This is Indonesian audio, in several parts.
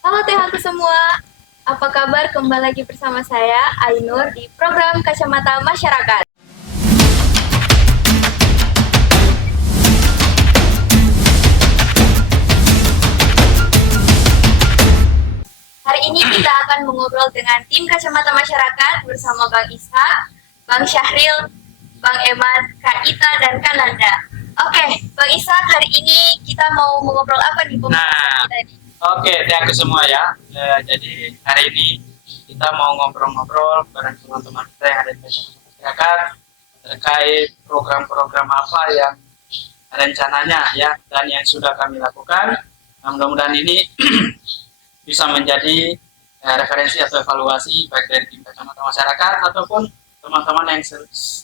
Halo Tehaku semua, apa kabar? Kembali lagi bersama saya, Ainur, di program Kacamata Masyarakat. Hari ini kita akan mengobrol dengan tim Kacamata Masyarakat bersama Bang Isa, Bang Syahril, Bang Eman, Kak Ita, dan Kak Nanda. Oke, Bang Isa, hari ini kita mau mengobrol apa nih pembahasan kita ini? Oke, aku semua ya. Jadi hari ini kita mau ngobrol-ngobrol bareng teman-teman kita yang ada di masyarakat terkait program-program apa yang rencananya ya dan yang sudah kami lakukan. Nah, mudah-mudahan ini bisa menjadi referensi atau evaluasi baik dari tim kacamata masyarakat ataupun teman-teman yang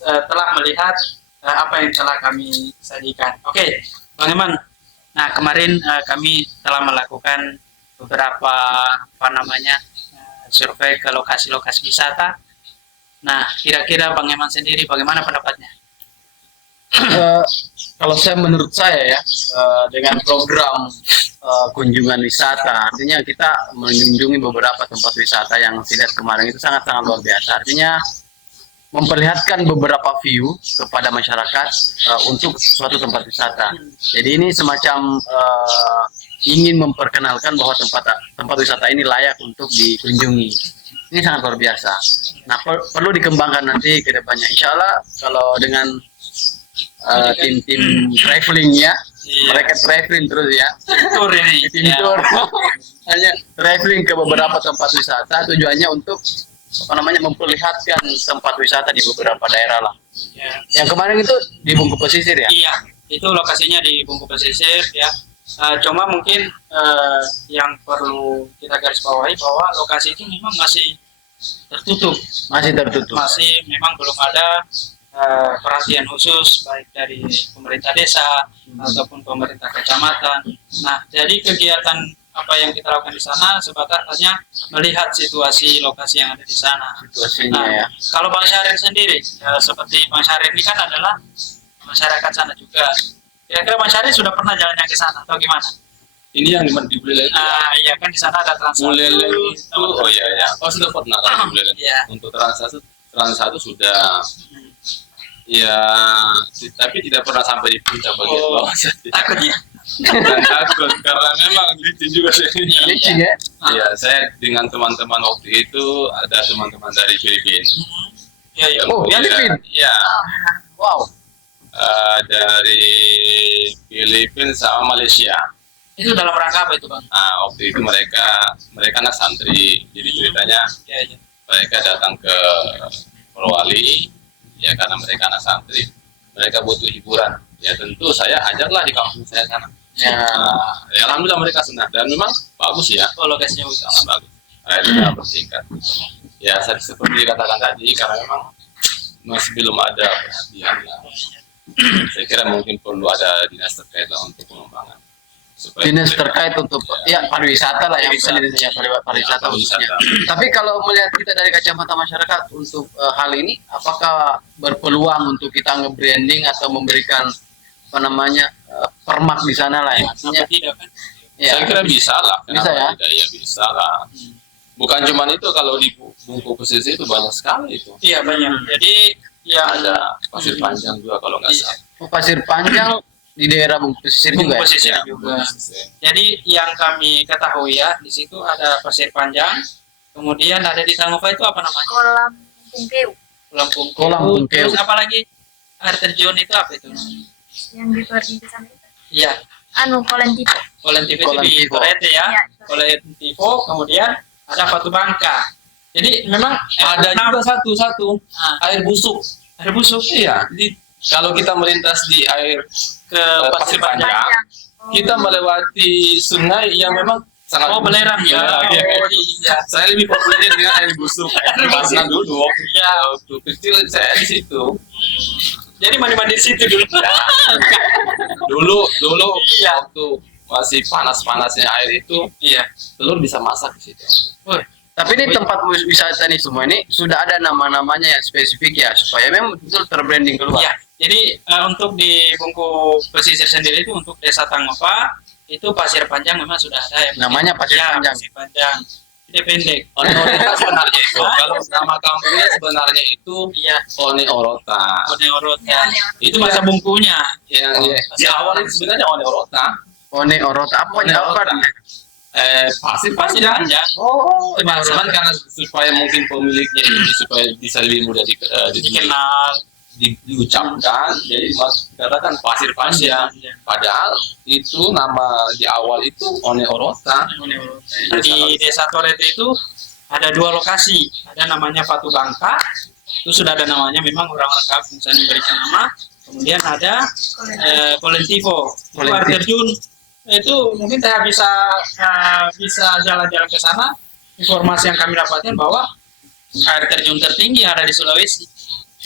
telah melihat apa yang telah kami sajikan. Oke, Bang Eman. Nah, kemarin kami telah melakukan beberapa survei ke lokasi-lokasi wisata. Nah, kira-kira Bang Eman sendiri bagaimana pendapatnya? Kalau menurut saya ya, dengan program kunjungan wisata, artinya kita mengunjungi beberapa tempat wisata yang saya lihat kemarin itu sangat-sangat luar biasa. Artinya memperlihatkan beberapa view kepada masyarakat untuk suatu tempat wisata. Jadi ini semacam ingin memperkenalkan bahwa tempat wisata ini layak untuk dikunjungi. Ini sangat luar biasa. Nah, perlu dikembangkan nanti ke depannya. Insya Allah kalau dengan tim-tim traveling ya, mereka traveling terus ya. Tour ini. Tim tour. Hanya traveling ke beberapa tempat wisata, tujuannya untuk memperlihatkan tempat wisata di beberapa daerah lah. Ya. Yang kemarin itu di Bungku Pesisir ya? Iya, itu lokasinya di Bungku Pesisir ya. Cuma mungkin yang perlu kita garis bawahi bahwa lokasi itu memang masih tertutup. Masih memang belum ada perhatian khusus baik dari pemerintah desa ataupun pemerintah kecamatan. Nah, jadi kegiatan apa yang kita lakukan di sana sebatas hanya melihat situasi lokasi yang ada di sana. Situasinya ya. Kalau Bang Syahrir sendiri, seperti Bang Syahrir ini kan adalah masyarakat sana juga. Kira-kira Bang Syahrir sudah pernah jalan ke sana atau gimana? Ini yang di Buleleng. Iya kan di sana ada Trans 1. Buleleng itu, oh iya ya. Oh sudah pernah kan di Buleleng. Iya. Untuk Trans 1 sudah. Ya, tapi tidak pernah sampai di puncak bagian bawah. Takut ya? Dan takut karena memang licin juga sih. Licin ya? Iya, saya dengan teman-teman waktu itu ada teman-teman dari Filipina. Iya, iya. Oh, Filipina? Iya. Wow. Dari Filipina sama Malaysia. Itu dalam rangka apa itu, Bang? Nah, waktu itu mereka anak santri. Jadi ceritanya mereka datang ke Polowali. Ya karena mereka anak santri, mereka butuh hiburan. Ya tentu saya ajaklah di kampung saya sana. Ya, alhamdulillah mereka senang dan memang bagus ya. Oh, lokasinya sangat bagus. Akhirnya bersingkat. Ya seperti dikatakan tadi karena memang masih belum ada perhatian. Ya. Saya kira mungkin perlu ada dinas terkait lah untuk pengembangan. Dinas terkait untuk ya pariwisata lah yang bisa dinasnya pariwisata khususnya. Tapi kalau melihat kita dari kacamata masyarakat untuk hal ini, apakah berpeluang untuk kita nge-branding atau memberikan permak di sana lah ya? Artinya tidak kan? Ya. Saya kira bisa lah. Bisa ya? Ya bisa lah. Bukan cuma itu, kalau di Bungku Pesisir itu banyak sekali itu. Iya banyak. Jadi ya ada Pasir Panjang juga kalau nggak salah. Oh, Pasir Panjang di daerah Bungku Pesisir juga. Pesisir juga. Jadi yang kami ketahui ya di situ ada Pasir Panjang, kemudian ada di Tanggupa itu apa namanya? Kolam Pungkeu. Kolam Pungkeu. Terus apa lagi? Air terjun itu apa itu? Yang di luar di sana itu? Iya. Kolentipo. Kolentipo itu di Torete ya. Kolentipo, kemudian ada Batu Bangka. Jadi memang ada juga satu air busuk. Air busuk. Iya. Jadi kalau kita melintas di air ke Pasir Panjang, kita melewati sungai yang memang sangat belerang ya. Iya. Saya lebih populer dengan air busuk. Karena dulu waktu kecil saya di situ. Jadi mandi-mandi di situ dulu. dulu waktu masih panas-panasnya air itu, telur bisa masak di situ. Tapi ini tempat wisata nih semua ini sudah ada nama-namanya yang spesifik ya supaya memang betul terbranding keluar. Ya, jadi untuk di Bungku Pesisir sendiri itu untuk Desa Tanggupa itu pasir panjang memang sudah ada yang Namanya pasir ya, panjang. pasir panjang. Ini pendek. One Orota sebenarnya itu. Kalau nama kampungnya sebenarnya itu Iya, One Orota. One Orota. Itu bahasa bungkunya. Yang di awal itu sebenarnya One Orota. One Orota apa One ya? Orota. Pasir Pasir panjang. panjang. Oh, Cuman karena supaya mungkin pemiliknya ini supaya bisa lebih mudah Dikenal. diucapkan, jadi dikatakan pasir panjang. Padahal itu nama di awal itu One Orota. One Orota. Di Desa Toret itu ada 2 lokasi. Ada namanya Batu Bangka. Itu sudah ada namanya, memang orang-orang kampung saya memberikan nama. Kemudian ada Kolentivo. Itu air Kolentivo. terjun. Itu mungkin saya bisa jalan-jalan ke sana. Informasi yang kami dapatkan bahwa air terjun tertinggi yang ada di Sulawesi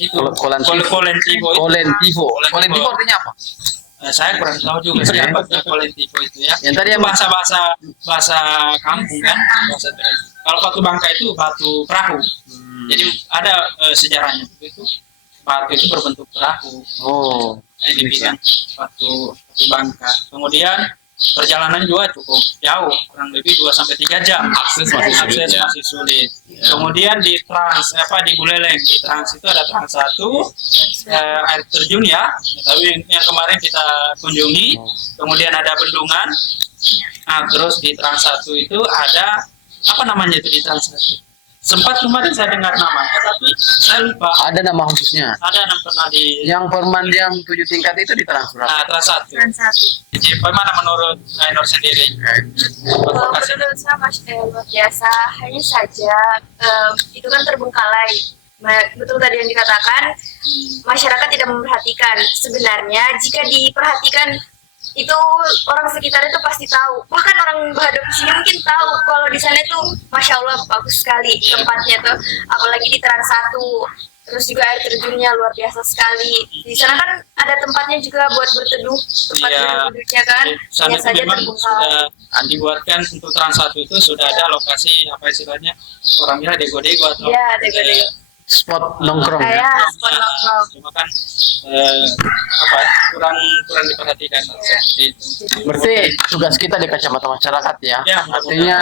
itu Kolentivo. Kolentivo. Kolentivo. Kolentivo artinya apa? Saya kurang tahu juga siapa Kolentivo itu ya. Yang tadi Itu yang bahasa kampung kan. Bahasa kalau Batu Bangka itu batu perahu. Jadi ada sejarahnya itu. Batu itu berbentuk perahu. Oh, Dibilang batu Bangka. Kemudian perjalanan juga cukup jauh, kurang lebih 2-3 jam. Akses masih sulit Akses ya. masih sulit. Ya. Kemudian di di Buleleng, di Trans itu ada Trans 1 air terjun ya, tapi yang kemarin kita kunjungi. Kemudian ada bendungan. Nah, terus di Trans 1 itu ada apa namanya itu di Trans 1? Sempat kemarin saya dengar namanya, tapi saya lupa. ada nama khususnya. Ada yang pernah di Yang pemandian 7 tingkat itu ditransfer. Trans 1. Trans 1. Jadi bagaimana menurut Ainur sendiri? Kalau menurut saya luar biasa, hanya saja itu kan terbengkalai. Betul tadi yang dikatakan, masyarakat tidak memperhatikan. Sebenarnya jika diperhatikan itu orang sekitar itu pasti tahu. Bahkan orang Bahadok di sini mungkin tahu kalau di sana itu masya Allah bagus sekali tempatnya tuh, apalagi di Trans 1. Terus juga air terjunnya luar biasa sekali. Di sana kan ada tempatnya juga buat berteduh, tempat Iya. berteduhnya kan. Di sana Hanya itu saja memang terbengkalai. sudah dibuatkan untuk Trans 1 itu sudah ada lokasi apa istilahnya orang bilang dego-dego atau Iya, dego-dego. Spot nongkrong. Kayak spot nongkrong. Cuma kan kurang diperhatikan seperti itu. Berarti tugas kita di kacamata masyarakat ya. Ya, Artinya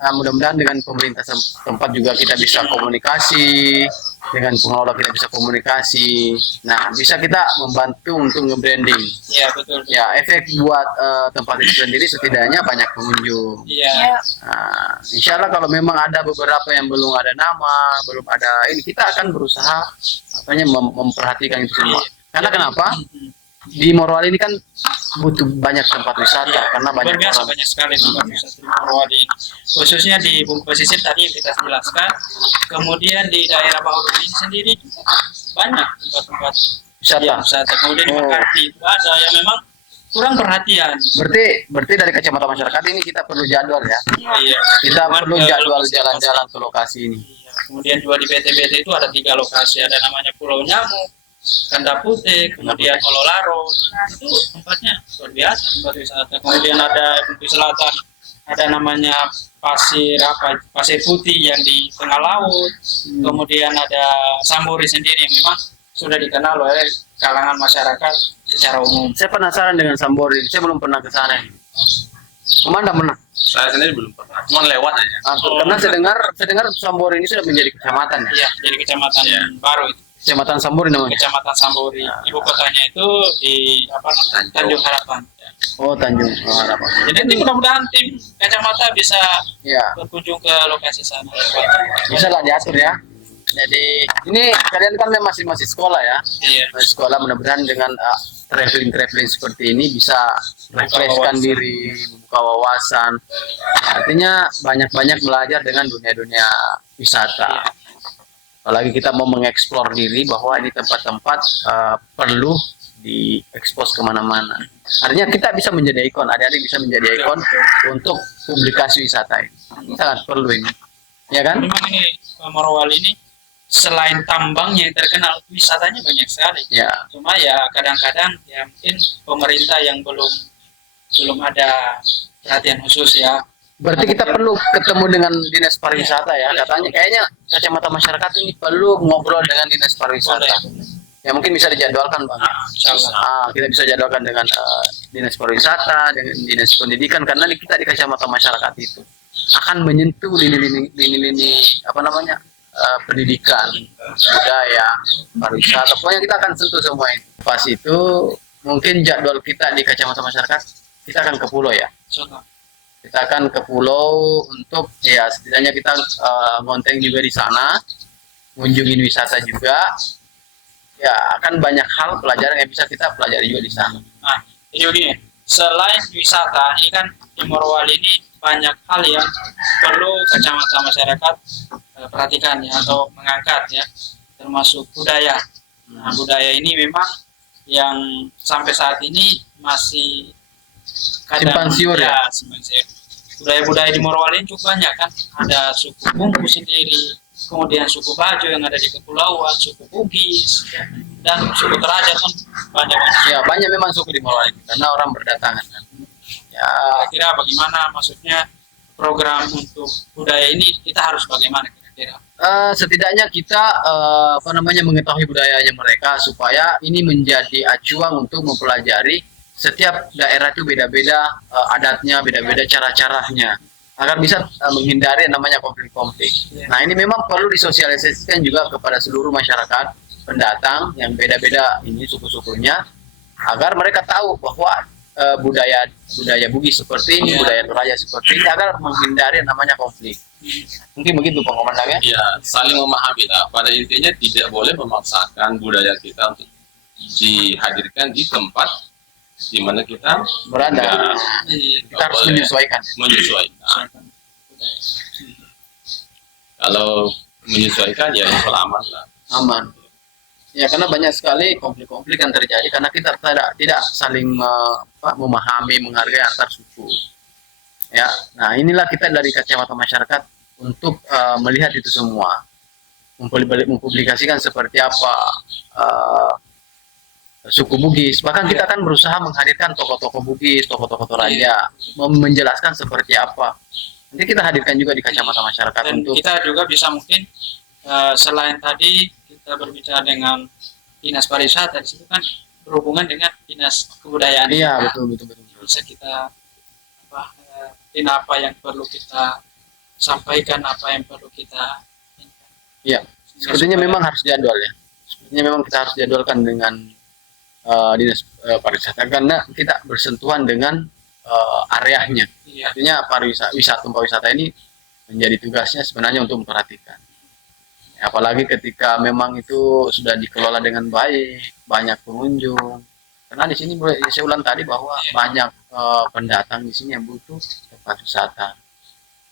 mudah-mudahan dengan pemerintah tempat juga kita bisa komunikasi, dengan pengelola kita bisa komunikasi. Nah, bisa kita membantu untuk nge-branding. Iya betul. Ya, efek buat tempat itu sendiri setidaknya banyak pengunjung. Iya. Ya, Nah, insya Allah kalau memang ada beberapa yang belum ada nama, belum ada ini, kita akan berusaha memperhatikan itu semua. Karena kenapa? Di Morowali ini kan butuh banyak tempat wisata karena banyak Luar biasa orang. banyak sekali tempat wisata di Morowali ini. Khususnya di Bumbu Pesisir tadi yang kita jelaskan. Kemudian di daerah Bahuru ini sendiri juga banyak tempat-tempat Wisata. wisata. Kemudian di Oh. Makati itu ada yang memang kurang perhatian. Berarti dari kacamata masyarakat ini kita perlu jadwal ya. Iya. Kita Kemudian perlu ke jadwal lokasi- jalan-jalan ke lokasi ini. Iya. Kemudian juga di BT-BT itu ada 3 lokasi. Ada namanya Pulau Nyamuk, Kanda Putih, kemudian Ololaro. Itu tempatnya luar biasa tempat wisata. Kemudian ada di selatan ada namanya pasir putih yang di tengah laut. Kemudian ada Sambori sendiri yang memang sudah dikenal oleh kalangan masyarakat secara umum. Saya penasaran dengan Sambori. Saya belum pernah ke sana. Kemana pernah? Saya sendiri belum pernah, cuma lewat aja. Karena saya dengar Sambori ini sudah menjadi kecamatan ya. Iya, jadi kecamatan baru itu. Kecamatan Sambori namanya. Kecamatan Sambori. Ibu kotanya itu di Tanjung Harapan. Oh, Tanjung. Oh, apa? Jadi nanti mudah-mudahan tim kacamata bisa Ya, berkunjung ke lokasi sana. bisa lah diatur ya. Jadi ini kalian kan masih sekolah ya. Iya. Masih sekolah, mudah-mudahan dengan traveling seperti ini bisa refreshkan wawasan. diri, membuka wawasan. Artinya banyak-banyak belajar dengan dunia-dunia wisata. Apalagi kita mau mengeksplor diri bahwa ini tempat-tempat perlu diekspos kemana-mana. Artinya kita bisa menjadi ikon, adik-adik bisa menjadi ikon untuk publikasi wisata ini. Ini sangat perlu ini, ya kan? Memang ini Morowali ini selain tambangnya yang terkenal, wisatanya banyak sekali. Ya, Cuma ya kadang-kadang ya mungkin pemerintah yang belum ada perhatian khusus ya. berarti kita perlu ketemu dengan dinas pariwisata ya. Katanya kayaknya kacamata masyarakat ini perlu ngobrol dengan dinas pariwisata. Boleh. Ya mungkin bisa dijadwalkan Bang. Insyaallah. Kita bisa jadwalkan dengan dinas pariwisata, dengan dinas pendidikan, karena kita di kacamata masyarakat itu akan menyentuh lini-lini apa namanya pendidikan, budaya, pariwisata. Pokoknya kita akan sentuh semua itu. Pas itu mungkin jadwal kita di kacamata masyarakat, kita akan ke pulau ya. Insyaallah. Kita akan ke pulau untuk ya setidaknya kita ngonteng juga di sana, kunjungin wisata juga. Ya akan banyak hal pelajaran yang bisa kita pelajari juga di sana. Nah, jadi begini, selain wisata, ini kan di Morowali ini banyak hal yang perlu kacamata masyarakat perhatikan ya, atau mengangkat ya, termasuk budaya. Nah, budaya ini memang yang sampai saat ini masih Simpang siur ya? simpang siur. Budaya-budaya di Morowali ini cukup banyak kan, ada suku Bungku sendiri, kemudian suku Bajo yang ada di kepulauan, suku Bugis, dan suku Toraja kan banyak. Ya banyak memang suku di Morowali karena orang berdatangan kan. Ya Kira-kira bagaimana maksudnya program untuk budaya ini kita harus bagaimana kira-kira? setidaknya kita apa namanya mengetahui budayanya mereka supaya ini menjadi acuan untuk mempelajari setiap daerah itu beda-beda adatnya, beda-beda cara-caranya agar bisa menghindari yang namanya konflik-konflik. Nah ini memang perlu disosialisasikan juga kepada seluruh masyarakat pendatang yang beda-beda ini suku-sukunya agar mereka tahu bahwa budaya Bugis seperti ini, budaya Toraja seperti ini agar menghindari yang namanya konflik. Mungkin begitu pengomandannya. Ya, saling memahami lah. Pada intinya tidak boleh memaksakan budaya kita untuk dihadirkan di tempat di mana kita Berada. nggak Kita harus boleh menyesuaikan. menyesuaikan. Kalau menyesuaikan ya selamat lah. Aman. Ya karena banyak sekali konflik-konflik yang terjadi karena kita tidak saling memahami, menghargai antar suku. Ya, nah inilah kita dari kacamata masyarakat untuk melihat itu semua, mempublikasikan seperti apa suku Bugis. Bahkan kita akan berusaha menghadirkan tokoh-tokoh Bugis, tokoh-tokoh Toraja, menjelaskan seperti apa. Nanti kita hadirkan juga di kacamata masyarakat Dan untuk kita juga bisa mungkin selain tadi kita berbicara dengan dinas pariwisata, di situ kan berhubungan dengan dinas kebudayaan. iya juga. betul. Bisa kita apa yang perlu kita sampaikan, apa yang perlu kita Iya. Sepertinya memang harus jadwal ya. Sepertinya memang kita harus jadwalkan dengan dinas pariwisata karena kita bersentuhan dengan areanya. Iya. Artinya tempat wisata ini menjadi tugasnya sebenarnya untuk memperhatikan. Apalagi ketika memang itu sudah dikelola dengan baik, banyak pengunjung. Karena di sini saya ulang tadi bahwa banyak pendatang di sini yang butuh tempat wisata.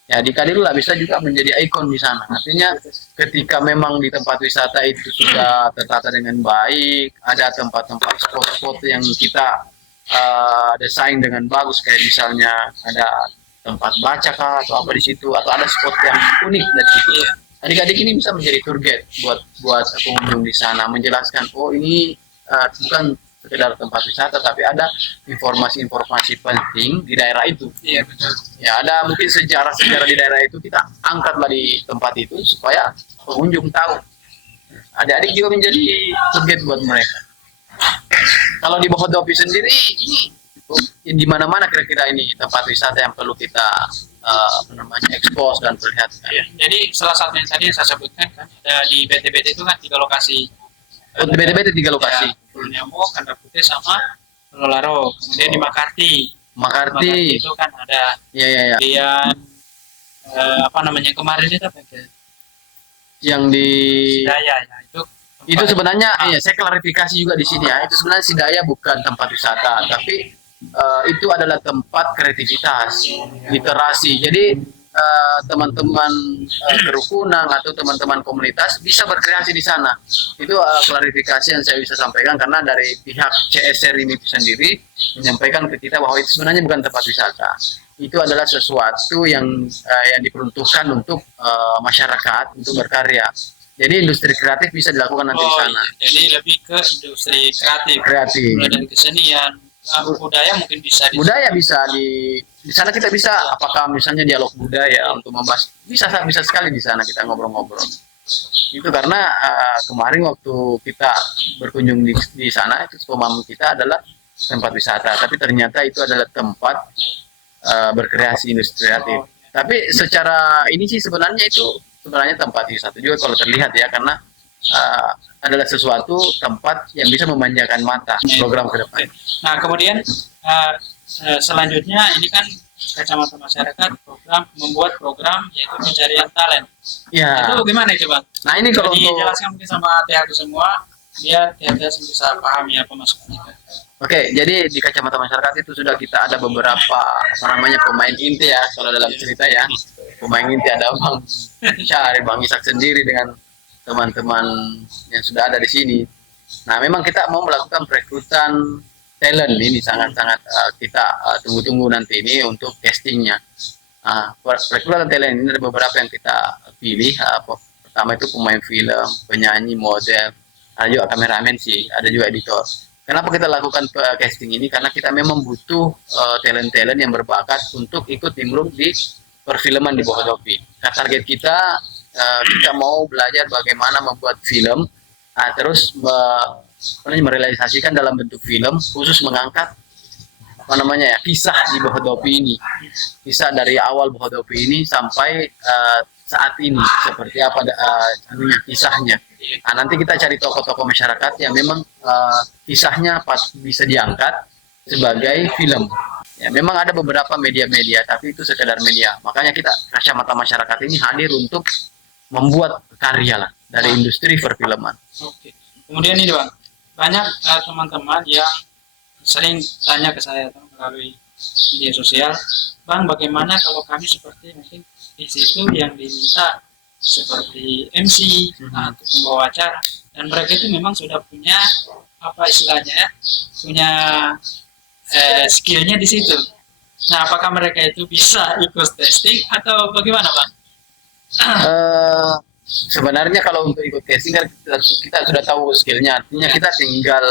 Ya di Kadirula bisa juga menjadi ikon di sana. Artinya ketika memang di tempat wisata itu sudah tertata dengan baik, ada tempat-tempat spot-spot yang kita desain dengan bagus, kayak misalnya ada tempat baca kah atau apa di situ, atau ada spot yang unik dari situ. Adik-adik ini bisa menjadi tour guide buat pengunjung di sana, menjelaskan oh ini bukan sekedar tempat wisata tapi ada informasi-informasi penting di daerah itu. Iya betul. Ya ada mungkin sejarah-sejarah di daerah itu kita angkatlah di tempat itu supaya pengunjung tahu. Adik-adik juga menjadi tour guide buat mereka. Kalau di Bohodopi sendiri ini di mana-mana kira-kira ini tempat wisata yang perlu kita expose dan perlihatkan. Iya. Jadi salah satu yang tadi yang saya sebutkan kan ada di BTBT itu kan 3 lokasi. Oh, beda-beda 3 lokasi. Nyamuk, Kandar Putih sama Lolaro. Kemudian di Makarti. Makarti. Itu kan ada Ya. kemudian apa namanya kemarin itu apa ya? Yang di Daya ya itu sebenarnya saya klarifikasi juga di sini ya. Itu sebenarnya Sidaya bukan tempat wisata, tapi itu adalah tempat kreativitas, literasi. Jadi teman-teman kerukunan atau teman-teman komunitas bisa berkreasi di sana. Itu klarifikasi yang saya bisa sampaikan karena dari pihak CSR ini sendiri menyampaikan ke kita bahwa itu sebenarnya bukan tempat wisata. Itu adalah sesuatu yang diperuntukkan untuk masyarakat untuk berkarya. Jadi industri kreatif bisa dilakukan nanti di sana. Jadi lebih ke industri kreatif. Kreatif. Mulai dari kesenian, budaya mungkin bisa Budaya bisa di sana kita bisa apakah misalnya dialog budaya untuk membahas bisa sekali di sana kita ngobrol-ngobrol. Itu karena kemarin waktu kita berkunjung di sana, itu pemahaman kita adalah tempat wisata, tapi ternyata itu adalah tempat berkreasi industri kreatif. Tapi secara ini sih sebenarnya tempat wisata juga kalau terlihat ya, karena adalah sesuatu tempat yang bisa memanjakan mata program ke depan. Nah, kemudian selanjutnya ini kan Kacamata Masyarakat membuat program yaitu pencarian talent. Ya. Itu gimana itu, Bang? Nah ini kalau Jadi untuk jelaskan mungkin sama THQ semua, biar THQ bisa pahami apa maksudnya. Oke, jadi di Kacamata Masyarakat itu sudah kita ada beberapa pemain inti ya, kalau dalam cerita ya. Pemain inti ada Bang Syahri, Bang Ishak sendiri dengan teman-teman yang sudah ada di sini. Nah, memang kita mau melakukan perekrutan talent ini sangat-sangat kita tunggu-tunggu nanti ini untuk castingnya. Perekrutan talent ini ada beberapa yang kita pilih. Pertama itu pemain film, penyanyi, model, ada juga kameramen sih, ada juga editor. Kenapa kita lakukan casting ini? Karena kita memang butuh talent-talent yang berbakat untuk ikut nimbrung di perfilman di Bohodopi. Target kita mau belajar bagaimana membuat film, terus merealisasikan dalam bentuk film, khusus mengangkat kisah di Bohodopi ini, kisah dari awal Bohodopi ini sampai saat ini seperti apa kisahnya. Nah, nanti kita cari tokoh-tokoh masyarakat yang memang kisahnya bisa diangkat sebagai film. Ya, memang ada beberapa media-media, tapi itu sekedar media. Makanya kita Kacamata Masyarakat ini hadir untuk membuat karya lah dari industri perfilman. Oke. Kemudian ini, Bang, banyak teman-teman yang sering tanya ke saya melalui media sosial, Bang, bagaimana kalau kami seperti mungkin di situ yang diminta seperti MC atau pembawa acara, dan mereka itu memang sudah punya apa istilahnya punya skillnya di situ. Nah, apakah mereka itu bisa ikut testing atau bagaimana, Bang? Sebenarnya kalau untuk ikut casting kan kita sudah tahu skillnya, artinya kita tinggal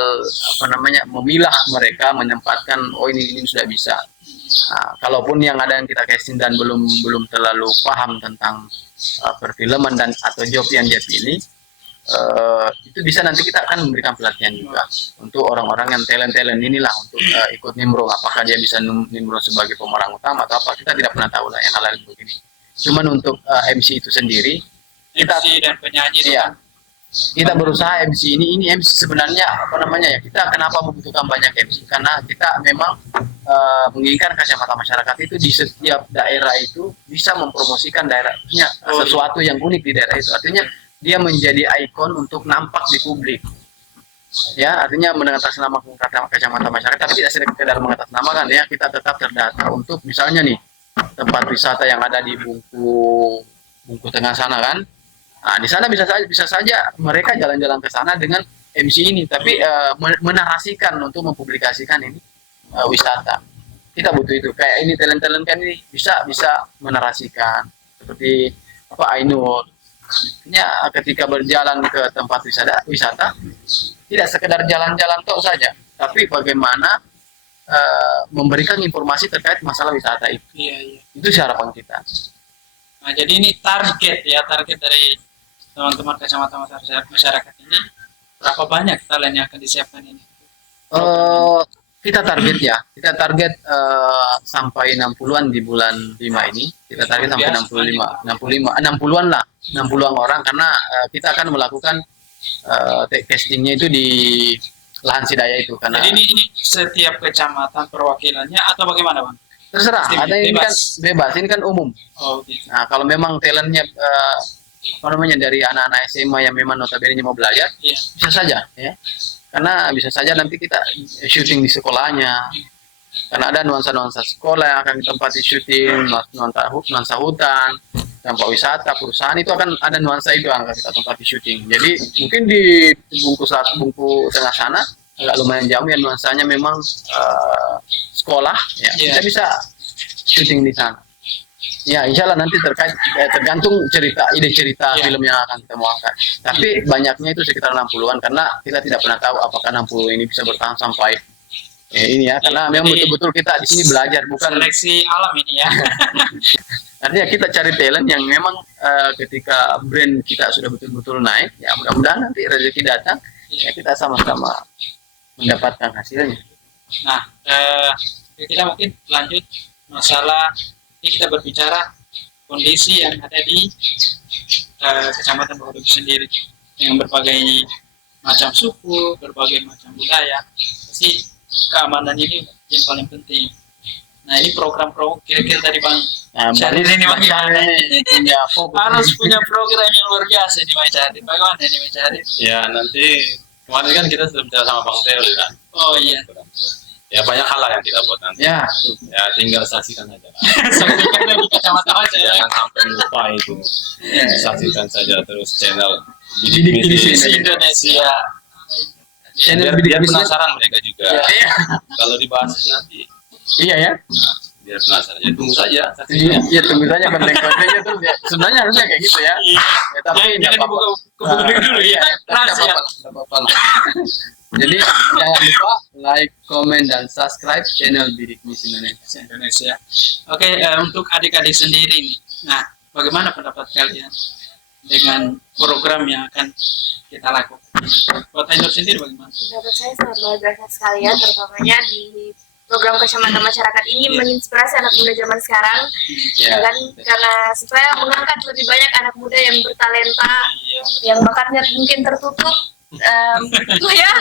memilah mereka, menempatkan ini sudah bisa. Nah, kalaupun yang ada yang kita casting dan belum terlalu paham tentang perfilman dan atau job yang dia pilih, itu bisa nanti kita akan memberikan pelatihan juga untuk orang-orang yang talent inilah untuk ikut nimbrung. Apakah dia bisa nimbrung sebagai pemeran utama atau apa, kita tidak pernah tahu lah yang hal-hal begini. Cuman untuk MC itu sendiri, MC dan penyanyi itu iya, kita berusaha MC ini MC sebenarnya kita kenapa membutuhkan banyak MC, karena kita memang menginginkan Kacamata Masyarakat itu di setiap daerah itu bisa mempromosikan daerahnya sesuatu yang unik di daerah itu, artinya dia menjadi ikon untuk nampak di publik ya, artinya mengatasnamakan Kacamata Masyarakat, tapi tidak sekedar mengatasnamakan ya, kita tetap terdata untuk misalnya nih tempat wisata yang ada di Bungku Tengah sana kan. Nah, di sana bisa saja mereka jalan-jalan ke sana dengan MC ini, tapi menarasikan untuk mempublikasikan ini wisata. Kita butuh itu. Kayak ini talent-talent kan ini bisa menarasikan seperti Ainul. Ketika berjalan ke tempat wisata tidak sekedar jalan-jalan toh saja, tapi bagaimana memberikan informasi terkait masalah wisata itu. Iya. Itu harapan kita. Nah, jadi ini target dari teman-teman Kacamata Masyarakat ini, berapa banyak talent yang akan disiapkan ini? Kita target sampai 60-an di bulan 5 ini. Kita target sampai 60-an lah, 60-an orang, karena kita akan melakukan castingnya itu di Lahan Sidaya itu. Karena jadi ini setiap kecamatan perwakilannya atau bagaimana, Bang? terserah, ada ini kan bebas, ini kan umum. Oh, gitu. Nah, kalau memang talentnya dari anak-anak SMA yang memang notabene mau belajar, bisa saja ya. Karena bisa saja nanti kita syuting di sekolahnya. Karena ada nuansa-nuansa sekolah yang akan ditempati syuting, nuansa hutan, tempat wisata, perusahaan itu akan ada nuansa itu yang akan kita tempati syuting. Jadi mungkin di Bungku Tengah sana agak lumayan jauh ya, nuansanya memang sekolah ya. Kita bisa syuting di sana. Ya, insya Allah nanti tergantung ide cerita film yang akan kita mau angkat. Tapi banyaknya itu sekitar 60-an, karena kita tidak pernah tahu apakah 60 ini bisa bertahan sampai ini ya, karena memang betul-betul kita di sini belajar, bukan seleksi alam ini ya. artinya kita cari talent yang memang ketika brand kita sudah betul-betul naik, ya mudah-mudahan nanti rezeki datang, ya kita sama-sama mendapatkan hasilnya. Nah, kita mungkin lanjut masalah ini, kita berbicara kondisi yang ada di Kecamatan Bahodopi sendiri dengan berbagai macam suku, berbagai macam budaya. Pasti keamanan ini yang paling penting. Nah, ini program-program kira-kira tadi Bang Syahril ini bagaimana? Punya fokus. Harus punya program yang luar biasa ini Bang Syahril. Bagaimana ini Bang Syahril? Ya nanti kemarin kan kita sudah bicara sama Bang Teo kan. Oh iya. Ya banyak hal lah yang kita buat nanti. Ya, Ya tinggal saksikan aja lah. Saksikan di kecamatan aja ya. Jangan sampai lupa itu. Saksikan saja terus channel Bidik Misi Di Indonesia. channel biar, Bidik biar Misi. penasaran mereka juga. Iya. Kalau dibahas nanti, Iya ya. nah, biar penasaran. Ya tunggu saja saksikan. Ya tunggu saja konten-kontennya tuh. Ya. Sebenarnya harusnya kayak gitu ya. Ya, tapi Jangan nggak apa-apa. dibuka ke publik dulu ya. Tapi nggak Rahasia. apa-apa, nggak apa-apa lah. Jadi jangan lupa like, comment, dan subscribe channel Bidik Misi Indonesia. Indonesia. Oke, untuk adik-adik sendiri nih. Nah, bagaimana pendapat kalian dengan program yang akan kita lakukan? Buat Ainur sendiri bagaimana? Pendapat saya sangat luar biasa sekali ya, terutamanya di program Kacamata Masyarakat ini menginspirasi anak muda zaman sekarang, Ya. kan? Karena supaya mengangkat lebih banyak anak muda yang bertalenta, Iya. yang bakatnya mungkin tertutup, ya,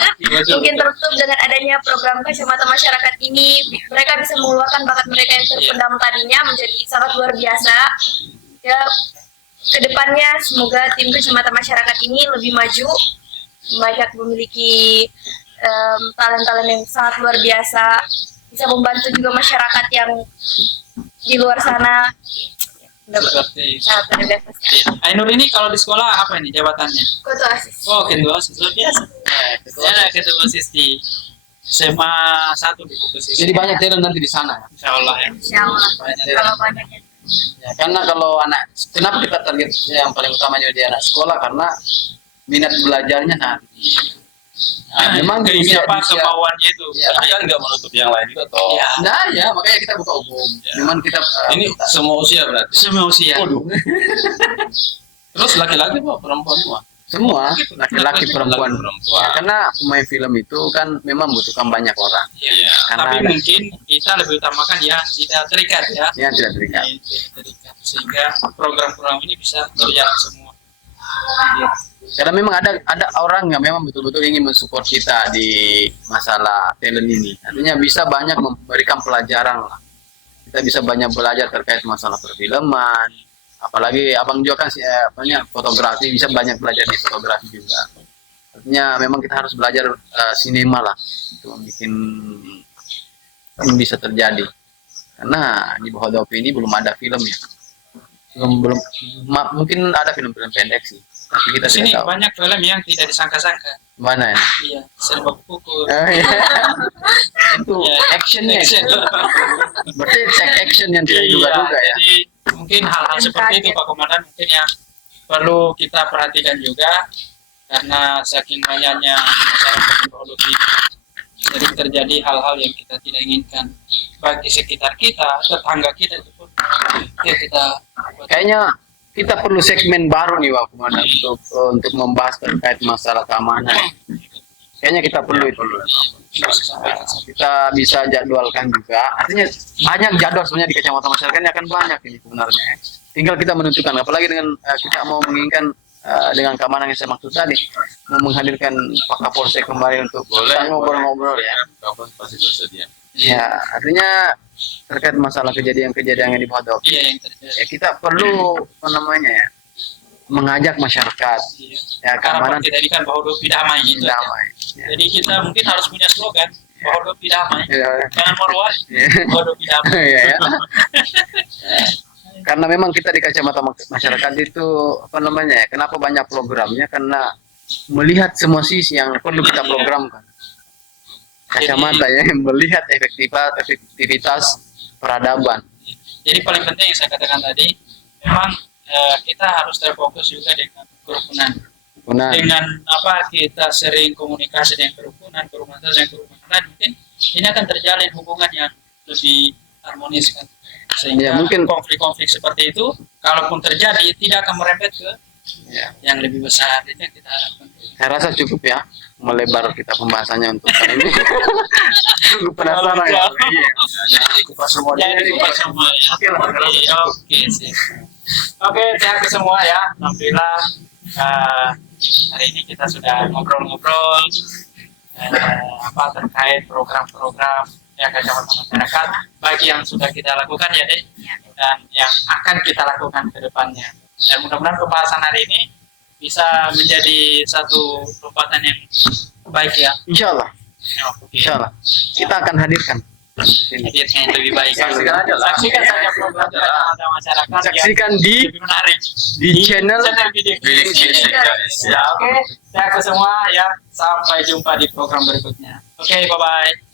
mungkin tertutup dengan adanya program Kacamata Masyarakat ini, mereka bisa mengeluarkan bakat mereka yang terpendam tadinya menjadi sangat luar biasa. Ya, kedepannya semoga tim Kacamata Masyarakat ini lebih maju, banyak memiliki talent-talent yang sangat luar biasa, bisa membantu juga masyarakat yang di luar sana. Seperti itu. Sangat luar biasa sekali. Ainur ini kalau di sekolah apa ini jabatannya? Ketua ASIS. Oh, ketua OSIS luar biasa. Saya ketua OSIS di SMA 1 di Kupes. Jadi banyak talent nanti di sana. Insya Allah ya. Insya Allah. Kalau banyaknya. Ya, karena kalau kenapa kita target yang paling utama jadi anak sekolah, karena minat belajarnya nah. Nah, memang di usia- apa di usia- kemauannya itu. Ya, Tapi kan nggak menutup yang lain juga toh. Ya. nah ya makanya kita buka umum. Memang kita Ini semua usia berarti. Semua usia. Terus laki-laki apa perempuan semua? semua laki-laki perempuan. Perempuan. Ya, karena pemain film itu kan memang membutuhkan banyak orang Iya. Karena Tapi ada- mungkin kita lebih utamakan ya tidak terikat ya. yang tidak terikat. Tidak terikat. Sehingga program-program ini bisa berjalan semua. Karena memang ada orang yang memang betul-betul ingin mensupport kita di masalah talent ini. Artinya bisa banyak memberikan pelajaran lah. Kita bisa banyak belajar terkait masalah perfilman. Apalagi abang juga kan fotografi, bisa banyak belajar di fotografi juga. Artinya memang kita harus belajar sinema lah untuk bikin ini bisa terjadi. Karena di Bahodopi ini belum ada film ya. Belum mungkin ada film-film pendek sih. Tapi kita Di sini tidak tahu banyak film yang tidak disangka-sangka. mana ya. Iya, serbak pukul. Iya. Itu Ya, actionnya. action. Berarti action yang tidak juga ya. Jadi mungkin hal-hal seperti itu Pak Komandan mungkin yang perlu kita perhatikan juga karena saking banyaknya masyarakat di Bahodopi. Jadi terjadi hal-hal yang kita tidak inginkan bagi sekitar kita, tetangga kita itu pun ya kita buat. Kayaknya kita perlu segmen baru nih Pak Komandan untuk membahas terkait masalah keamanan. Kayaknya kita perlu itu. Kita bisa jadwalkan juga. Artinya banyak jadwal sebenarnya di kecamatan masyarakat ini akan banyak ini sebenarnya. Tinggal kita menentukan. Apalagi dengan kita mau menginginkan dengan keamanan yang saya maksud tadi, mau menghadirkan Pak Kapolsek kembali untuk kita ngobrol-ngobrol ya. Kapan pasti tersedia. Ya, artinya terkait masalah kejadian-kejadian yang di Bahodopi. Iya yang terjadi. Ya kita perlu apa namanya ya, mengajak masyarakat Iya. ya keamanan Harapan kita ini kan Bahodopi damai itu. aja. damai. Ya. Jadi kita mungkin harus punya slogan Bahodopi damai. Ya, Jangan marwah, ya. Bahodopi damai. Ya, ya. Karena memang kita di kacamata masyarakat itu apa namanya ya, kenapa banyak programnya, karena melihat semua sisi yang perlu kita programkan. Kacamata ya, melihat efektivitas peradaban. Jadi paling penting yang saya katakan tadi, memang kita harus terfokus juga dengan kerukunan. Nah, Dengan apa kita sering komunikasi dengan kerukunan dan mungkin ini akan terjalin hubungan yang lebih harmonis kan. Sehingga Ya, mungkin- konflik-konflik seperti itu, kalaupun terjadi, tidak akan merembet ke Ya. yang lebih besar. Itu yang kita harapkan. Saya rasa cukup ya melebar kita pembahasannya untuk kali ini. Cukup penasaran ya. Iya. Jadi Kupas semuanya. Jadi kupas semua ya. Oke lah, saya rasa cukup. Oke, sih. Oke, terima kasih semua ya. Alhamdulillah hari ini kita sudah ngobrol-ngobrol terkait program-program yang kacamata masyarakat, baik yang sudah kita lakukan ya Dek, dan yang akan kita lakukan ke depannya. Dan mudah-mudahan pembahasan hari ini bisa menjadi satu lompatan yang baik ya. Insya Allah, Oke. insya Allah. Kita akan hadirkan. Hadirkan yang lebih baik. Saksikan aja lah. Saksikan saja program kacamata masyarakat Saksikan yang di lebih menarik di channel Bidik Bidik Misi. Misi, guys. Ya, oke. Saya ke semua ya. Sampai jumpa di program berikutnya. Oke, bye-bye.